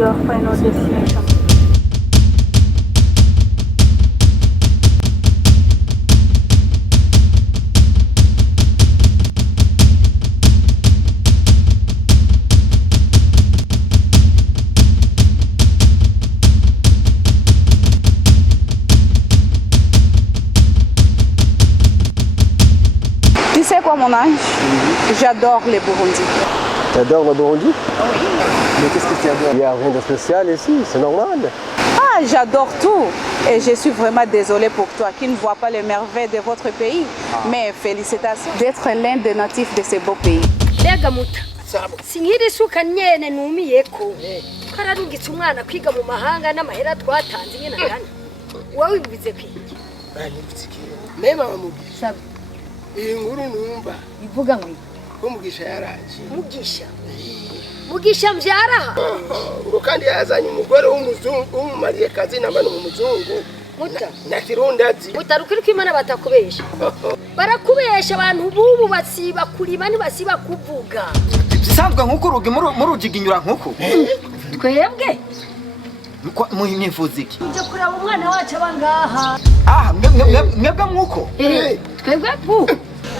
your final destination? Tu sais quoi mon ange? J'adore les Burundis. T'adores le Burundi? Oui. Mais qu'est-ce que tu adores? Il n'y a rien de spécial ici, c'est normal. Ah, j'adore tout. Et je suis vraiment désolée pour toi qui ne vois pas les merveilles de votre pays. Mais félicitations d'être l'un des natifs de ce beau pays. Mbega muta sinkiri isuka nyene numiyeko kararungitse umwana kwiga mu mahanga n'amahera twatanze nyene ngana wowe wibize kwiki mema bamugisha sabe iyi nkuru numva ivuga ngo ko mugisha yaraje mugisha mvyaraha ngo kandi yazanye umugore w'umuzungu w'umumariye kazi namba no muzungu muta na kirundazi mutarukira ko imana batakubesha barakubesha abantu bubu basiba kurima ntibasiba kuvuga bisanzwe nk'uko urugi murujiginyura nk'uko twebwe muhimyifuza iki uje kuraba umwana wacu abangaha mwebwe mwuko twebwe bu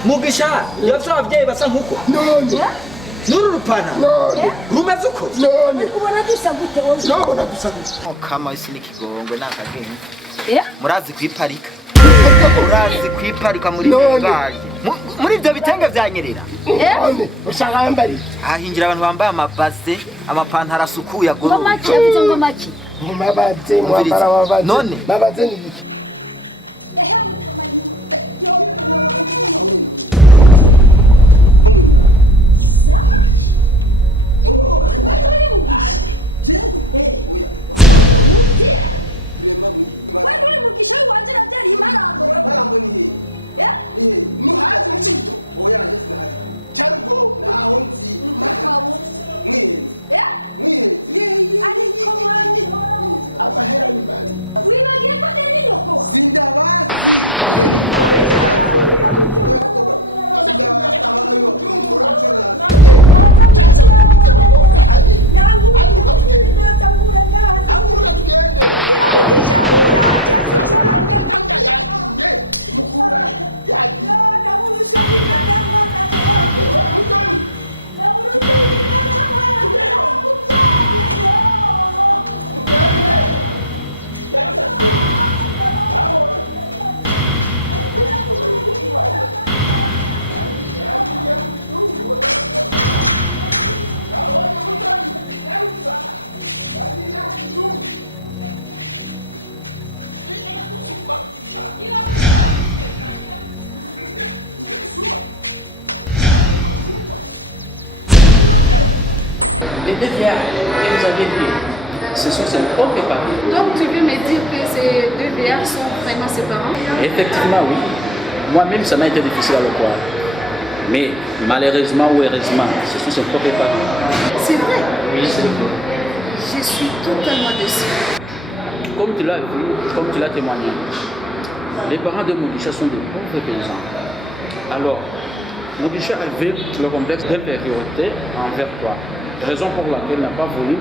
mugisha yavyo abavyeyi basa nk'uko nuru rupana rumeze uko ubona dusa gute wowe nobona gusa gusa kama isi n'ikigongwe n'akageni eh murazi kwiparika murazi kwiparika muri ngaje muri ivyo bitenge vyanyerera ushaka yambari ahingira abantu bambaye amabase amapantaro asukuye agoro ngomaki yavuze ngomaki mumabaze mwambara wabaze none babaze ni iki Les deux verres que vous avez vus, ce sont ses propres parents. Donc tu veux me dire que ces deux VR sont vraiment ses parents? Effectivement, oui. Moi-même, ça m'a été difficile à le croire. Mais malheureusement ou heureusement, ce sont ses propres parents. C'est vrai? Oui, c'est vrai. Je suis totalement déçue. Comme tu l'as vu, comme tu l'as témoigné, les parents de Mugisha sont des pauvres paysans. Alors, Mugisha avait le complexe d'infériorité envers toi. Raison pour laquelle il n'a pas voulu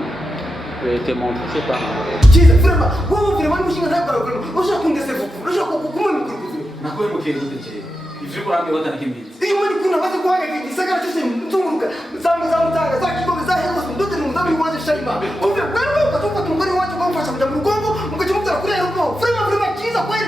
te montrer ses parents. Kiza vraiment wowe vraiment mushinga ntabwo ushaka kundese vuba ushaka kumwe mukuru nakoye mukiri gute ivyo kurambe watana kimbizi iyo muri kuna baze kwaga gisagara cyose mtunguruka zamutanga zakigobe zahero ndote numzabi waje shayima uve kwani ukatoka tumugori waje kwamfasha kuja mu rugongo mukachimutara kuri aeroport vraiment kiza kweli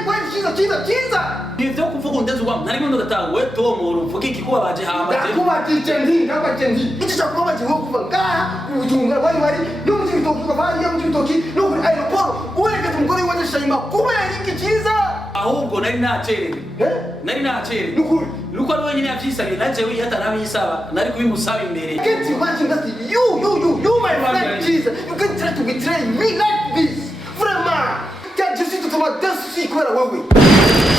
kiza ivyo kuvuga undeze uwa ntari muntu gatanga we tomoro uvuga iki kuba baje hama ndakubajendi iki cyakuba baje ho kuva ngaha ujunga wari no mu bitoki bavanye mu bitoki no kuri aeroport ureke tumugori waje shayima kubera iki kiza ahubwo nari nacerewe nukuri nuko ari wenyine yavyisabye naje we hata nabisaba nari kubimusaba imbere can't imagine that you my friend Jesus you can try to betray me like this vraiment je suis totalement déçu kubera wewe